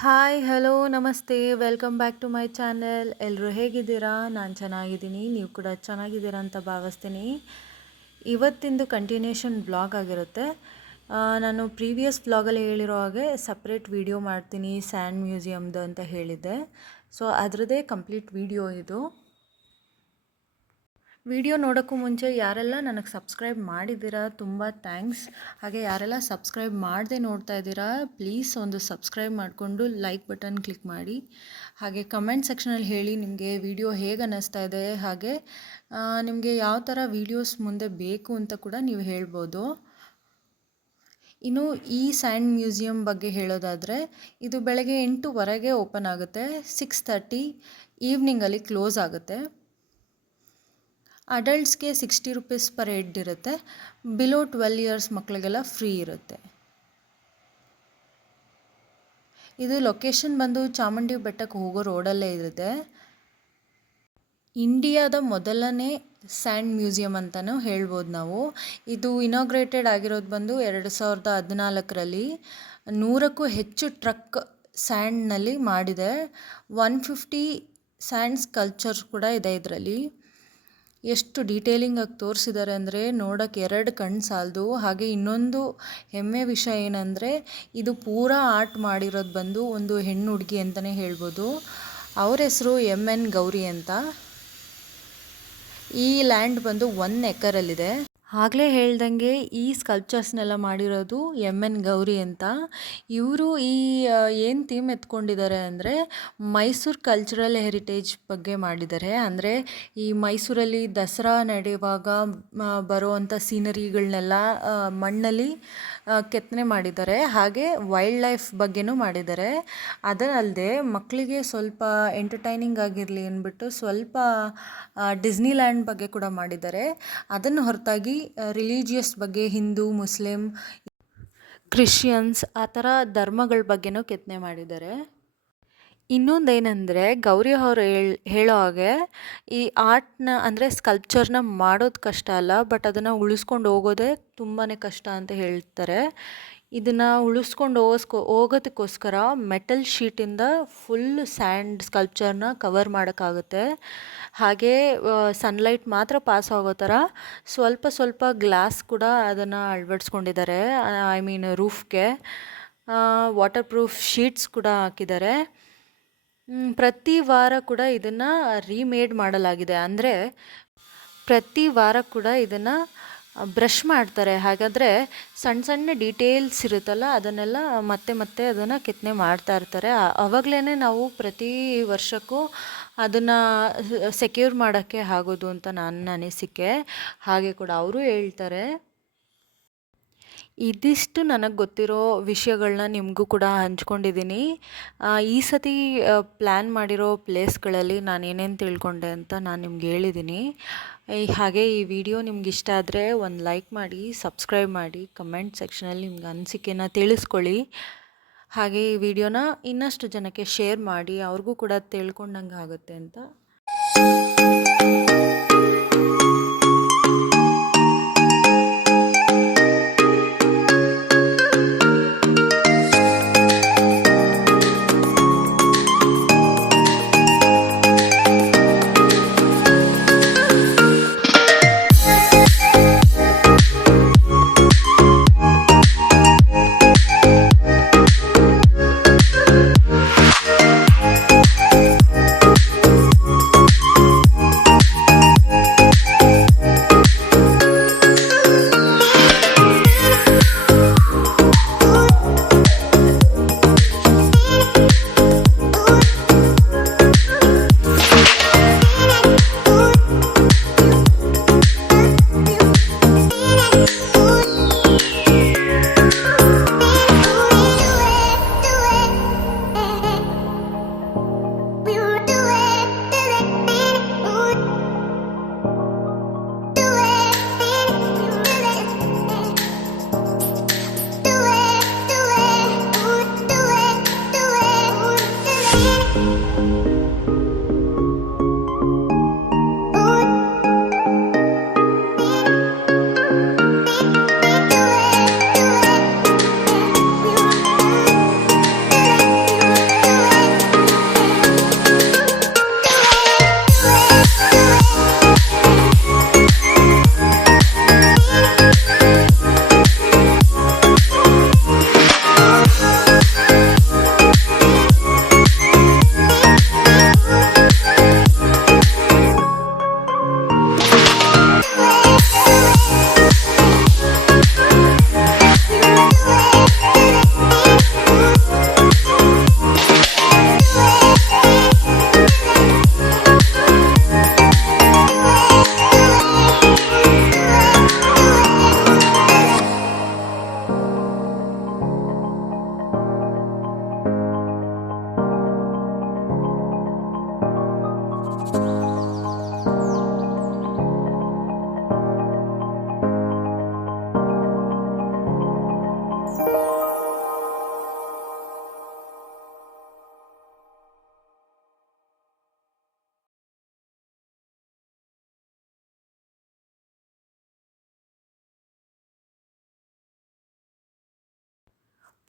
Hi hello ನಮಸ್ತೆ. Welcome back to my channel ಎಲ್ಲರೂ ಹೇಗಿದ್ದೀರಾ? ನಾನು ಚೆನ್ನಾಗಿದ್ದೀನಿ. ನೀವು ಕೂಡ ಚೆನ್ನಾಗಿದ್ದೀರಾ ಅಂತ ಭಾವಿಸ್ತೀನಿ. ಇವತ್ತಿಂದು ಕಂಟಿನ್ಯೂಷನ್ ಬ್ಲಾಗ್ ಆಗಿರುತ್ತೆ. ನಾನು ಪ್ರೀವಿಯಸ್ ಬ್ಲಾಗಲ್ಲಿ ಹೇಳಿರೋ ಹಾಗೆ ಸಪ್ರೇಟ್ ವಿಡಿಯೋ ಮಾಡ್ತೀನಿ ಸ್ಯಾಂಡ್ ಮ್ಯೂಸಿಯಮ್ದು ಅಂತ ಹೇಳಿದ್ದೆ. ಸೊ ಅದರದ್ದೇ ಕಂಪ್ಲೀಟ್ ವಿಡಿಯೋ ಇದು. ವಿಡಿಯೋ ನೋಡೋಕ್ಕೂ ಮುಂಚೆ ಯಾರೆಲ್ಲ ನನಗೆ ಸಬ್ಸ್ಕ್ರೈಬ್ ಮಾಡಿದ್ದೀರಾ, ತುಂಬ ಥ್ಯಾಂಕ್ಸ್ ಹಾಗೆ ಯಾರೆಲ್ಲ ಸಬ್ಸ್ಕ್ರೈಬ್ ಮಾಡದೆ ನೋಡ್ತಾ ಇದ್ದೀರಾ ಪ್ಲೀಸ್ ಒಂದು ಸಬ್ಸ್ಕ್ರೈಬ್ ಮಾಡಿಕೊಂಡು ಲೈಕ್ ಬಟನ್ ಕ್ಲಿಕ್ ಮಾಡಿ. ಹಾಗೆ ಕಮೆಂಟ್ ಸೆಕ್ಷನಲ್ಲಿ ಹೇಳಿ ನಿಮಗೆ ವಿಡಿಯೋ ಹೇಗೆ ಅನ್ನಿಸ್ತಾ ಇದೆ, ಹಾಗೆ ನಿಮಗೆ ಯಾವ ಥರ ವೀಡಿಯೋಸ್ ಮುಂದೆ ಬೇಕು ಅಂತ ಕೂಡ ನೀವು ಹೇಳ್ಬೋದು. ಇನ್ನು ಈ ಸ್ಯಾಂಡ್ ಮ್ಯೂಸಿಯಂ ಬಗ್ಗೆ ಹೇಳೋದಾದರೆ, ಇದು ಬೆಳಗ್ಗೆ ಎಂಟುವರೆಗೆ ಓಪನ್ ಆಗುತ್ತೆ ಸಿಕ್ಸ್ ತರ್ಟಿ ಈವ್ನಿಂಗಲ್ಲಿ ಕ್ಲೋಸ್ ಆಗುತ್ತೆ. ಅಡಲ್ಟ್ಸ್ಗೆ ಸಿಕ್ಸ್ಟಿ ರುಪೀಸ್ ಪರ್ ಹೆಡ್ ಇರುತ್ತೆ. ಬಿಲೋ ಟ್ವೆಲ್ ಇಯರ್ಸ್ ಮಕ್ಕಳಿಗೆಲ್ಲ ಫ್ರೀ ಇರುತ್ತೆ. ಇದು ಲೊಕೇಶನ್ ಬಂದು ಚಾಮುಂಡಿ ಬೆಟ್ಟಕ್ಕೆ ಹೋಗೋ ರೋಡಲ್ಲೇ ಇರುತ್ತೆ. ಇಂಡಿಯಾದ ಮೊದಲನೇ ಸ್ಯಾಂಡ್ ಮ್ಯೂಸಿಯಂ ಅಂತಲೂ ಹೇಳ್ಬೋದು ನಾವು. ಇದು ಇನಾಗ್ರೇಟೆಡ್ ಆಗಿರೋದು ಬಂದು ಎರಡು ಸಾವಿರದ ಹದಿನಾಲ್ಕರಲ್ಲಿ. ನೂರಕ್ಕೂ ಹೆಚ್ಚು ಟ್ರಕ್ ಸ್ಯಾಂಡ್ನಲ್ಲಿ ಮಾಡಿದೆ. ಒನ್ ಫಿಫ್ಟಿ ಸ್ಯಾಂಡ್ ಸ್ಕಲ್ಚರ್ಸ್ ಕೂಡ ಇದೆ ಇದರಲ್ಲಿ. ಎಷ್ಟು ಡೀಟೇಲಿಂಗಾಗಿ ತೋರಿಸಿದ್ದಾರೆ ಅಂದರೆ ನೋಡೋಕ್ಕೆ ಎರಡು ಕಣ್ಣು ಸಾಲದು. ಹಾಗೆ ಇನ್ನೊಂದು ಹೆಮ್ಮೆ ವಿಷಯ ಏನಂದರೆ ಇದು ಪೂರಾ ಆರ್ಟ್ ಮಾಡಿರೋದು ಬಂದು ಒಂದು ಹೆಣ್ಣು ಹುಡುಗಿ ಅಂತಲೇ ಹೇಳ್ಬೋದು. ಅವ್ರ ಹೆಸರು ಎಂ ಎನ್ ಗೌರಿ ಅಂತ. ಈ ಲ್ಯಾಂಡ್ ಬಂದು ಒನ್ ಎಕರಲ್ಲಿದೆ. ಆಗಲೇ ಹೇಳ್ದಂಗೆ ಈ ಸ್ಕಲ್ಪ್ಚರ್ಸ್ನೆಲ್ಲ ಮಾಡಿರೋದು ಎಂ ಎನ್ ಗೌರಿ ಅಂತ. ಇವರು ಈ ಏನು ಥೀಮ್ ಎತ್ಕೊಂಡಿದ್ದಾರೆ ಅಂದರೆ ಮೈಸೂರು ಕಲ್ಚರಲ್ ಹೆರಿಟೇಜ್ ಬಗ್ಗೆ ಮಾಡಿದ್ದಾರೆ. ಅಂದರೆ ಈ ಮೈಸೂರಲ್ಲಿ ದಸರಾ ನಡೆಯುವಾಗ ಬರುವಂಥ ಸೀನರಿಗಳನ್ನೆಲ್ಲ ಮಣ್ಣಲ್ಲಿ ಕೆತ್ತನೆ ಮಾಡಿದ್ದಾರೆ. ಹಾಗೆ ವೈಲ್ಡ್ ಲೈಫ್ ಬಗ್ಗೆನೂ ಮಾಡಿದ್ದಾರೆ. ಅದಲ್ಲದೆ ಮಕ್ಕಳಿಗೆ ಸ್ವಲ್ಪ ಎಂಟರ್ಟೈನಿಂಗ್ ಆಗಿರಲಿ ಅಂದ್ಬಿಟ್ಟು ಸ್ವಲ್ಪ ಡಿಸ್ನಿಲ್ಯಾಂಡ್ ಬಗ್ಗೆ ಕೂಡ ಮಾಡಿದ್ದಾರೆ. ಅದನ್ನು ಹೊರತಾಗಿ ರಿಲಿಜಿಯಸ್ ಬಗ್ಗೆ, ಹಿಂದೂ, ಮುಸ್ಲಿಂ ಕ್ರಿಶ್ಚಿಯನ್ಸ್ ಆ ಥರ ಧರ್ಮಗಳ ಬಗ್ಗೆನೂ ಕೆತ್ತನೆ ಮಾಡಿದ್ದಾರೆ. ಇನ್ನೊಂದೇನೆಂದರೆ, ಗೌರಿ ಅವರು ಹೇಳ್, ಹೇಳೋ ಹಾಗೆ, ಈ ಆರ್ಟ್ನ ಅಂದರೆ ಸ್ಕಲ್ಪ್ಚರ್ನ ಮಾಡೋದು ಕಷ್ಟ ಅಲ್ಲ, ಬಟ್ ಅದನ್ನು ಉಳಿಸ್ಕೊಂಡು ಹೋಗೋದೇ ತುಂಬಾ ಕಷ್ಟ ಅಂತ ಹೇಳ್ತಾರೆ. ಇದನ್ನು ಉಳಿಸ್ಕೊಂಡು ಹೋಗೋಸ್ಕೊ, ಹೋಗೋದಕ್ಕೋಸ್ಕರ ಮೆಟಲ್ ಶೀಟಿಂದ ಫುಲ್ ಸ್ಯಾಂಡ್ ಸ್ಕಲ್ಪ್ಚರ್ನ ಕವರ್ ಮಾಡೋಕ್ಕಾಗುತ್ತೆ. ಹಾಗೆ ಸನ್ಲೈಟ್ ಮಾತ್ರ ಪಾಸ್ ಆಗೋ ಥರ ಸ್ವಲ್ಪ ಸ್ವಲ್ಪ ಗ್ಲಾಸ್ ಕೂಡ ಅದನ್ನು ಅಳವಡಿಸ್ಕೊಂಡಿದ್ದಾರೆ ಐ ಮೀನ್ ರೂಫ್ಗೆ. ವಾಟರ್ ಪ್ರೂಫ್ ಶೀಟ್ಸ್ ಕೂಡ ಹಾಕಿದ್ದಾರೆ. ಪ್ರತಿ ವಾರ ಕೂಡ ಇದನ್ನು ರೀಮೇಡ್ ಮಾಡಲಾಗಿದೆ. ಅಂದರೆ ಪ್ರತಿ ವಾರ ಕೂಡ ಇದನ್ನು ಬ್ರಷ್ ಮಾಡ್ತಾರೆ. ಹಾಗಾದರೆ ಸಣ್ಣ ಸಣ್ಣ ಡೀಟೇಲ್ಸ್ ಇರುತ್ತಲ್ಲ, ಅದನ್ನೆಲ್ಲ ಮತ್ತೆ ಮತ್ತೆ ಅದನ್ನು ಕೆತ್ತನೆ ಮಾಡ್ತಾ ಇರ್ತಾರೆ. ಅವಾಗಲೇ ನಾವು ಪ್ರತಿ ವರ್ಷಕ್ಕೂ ಅದನ್ನು ಸೆಕ್ಯೂರ್ ಮಾಡೋಕ್ಕೆ ಆಗೋದು ಅಂತ ನನ್ನ ಅನಿಸಿಕೆ. ಹಾಗೆ ಕೂಡ ಅವರು ಹೇಳ್ತಾರೆ. ಇದಿಷ್ಟು ನನಗೆ ಗೊತ್ತಿರೋ ವಿಷಯಗಳನ್ನ ನಿಮಗೂ ಕೂಡ ಹಂಚ್ಕೊಂಡಿದ್ದೀನಿ ಈ ಸತಿ ಪ್ಲ್ಯಾನ್ ಮಾಡಿರೋ ಪ್ಲೇಸ್ಗಳಲ್ಲಿ ನಾನು ಏನೇನು ತಿಳ್ಕೊಂಡೆ ಅಂತ ನಾನು ನಿಮ್ಗೆ ಹೇಳಿದ್ದೀನಿ ಹಾಗೆ ಈ ವಿಡಿಯೋ ನಿಮ್ಗೆ ಇಷ್ಟ ಆದರೆ ಒಂದು ಲೈಕ್ ಮಾಡಿ ಸಬ್ಸ್ಕ್ರೈಬ್ ಮಾಡಿ ಕಮೆಂಟ್ ಸೆಕ್ಷನಲ್ಲಿ ನಿಮ್ಗೆ ಅನಿಸಿಕೆನ ತಿಳಿಸ್ಕೊಳ್ಳಿ. ಹಾಗೆ ಈ ವಿಡಿಯೋನ ಇನ್ನಷ್ಟು ಜನಕ್ಕೆ ಶೇರ್ ಮಾಡಿ, ಅವ್ರಿಗೂ ಕೂಡ ತಿಳ್ಕೊಂಡಂಗೆ ಆಗುತ್ತೆ ಅಂತ.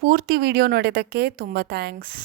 ಪೂರ್ತಿ ವಿಡಿಯೋ ನೋಡಿದ್ದಕ್ಕೆ ತುಂಬ ಥ್ಯಾಂಕ್ಸ್